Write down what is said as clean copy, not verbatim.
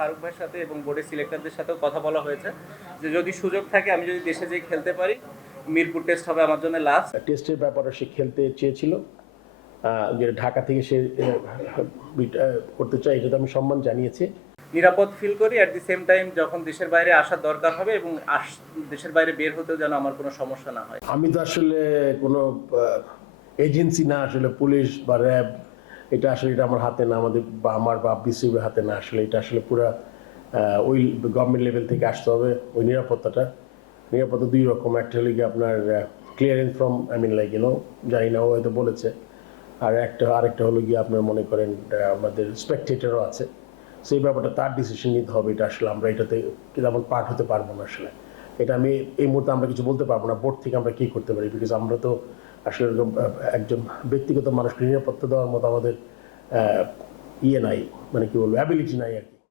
ফারুক ভাইয়ের সাথে এবং বোর্ডের সিলেক্টরদের সাথেও কথা বলা হয়েছে যে যদি সুযোগ থাকে আমি যদি দেশে যেয়ে খেলতে পারি, মিরপুর টেস্ট হবে আমার জন্য লাস্ট টেস্টের ব্যাপারে সে খেলতে চেয়েছিল, যে ঢাকা থেকে সে করতে চায়, এটা তো আমি সম্মান জানিয়েছি। নিরাপদ ফিল করি। অ্যাট দি সেম টাইম যখন দেশের বাইরে আসার দরকার হবে এবং দেশের বাইরে বের হতেও যেন আমার কোনো সমস্যা না হয়। আমি তো আসলে কোনো এজেন্সি না, আসলে পুলিশ বা র্যাব, এটা আসলে এটা আমার হাতে না, আমাদের বা আমার বা বিসিবির হাতে না। আসলে এটা আসলে পুরো ওই গভর্নমেন্ট লেভেল থেকে আসতে হবে ওই নিরাপত্তা দুই রকম। একটা হলে গিয়ে আপনার ক্লিয়ারেন্স ফ্রম জানি না, ও হয়তো বলেছে। আরেকটা হলো গিয়ে আপনার মনে করেন আমাদের স্পেকটেটরও আছে, সেই ব্যাপারটা তার ডিসিশন নিতে হবে। এটা আসলে আমরা এটাতে তেমন পার্ট হতে পারবো না। আসলে এটা আমি এই মুহূর্তে আমরা কিছু বলতে পারবো না বোর্ড থেকে আমরা কী করতে পারি, বিকজ আমরা তো আসলে একজন ব্যক্তিগত মানুষকে নিরাপত্তা দেওয়ার মতো আমাদের ইয়ে নাই, মানে কি বলবো, অ্যাবিলিটি নাই আর কি।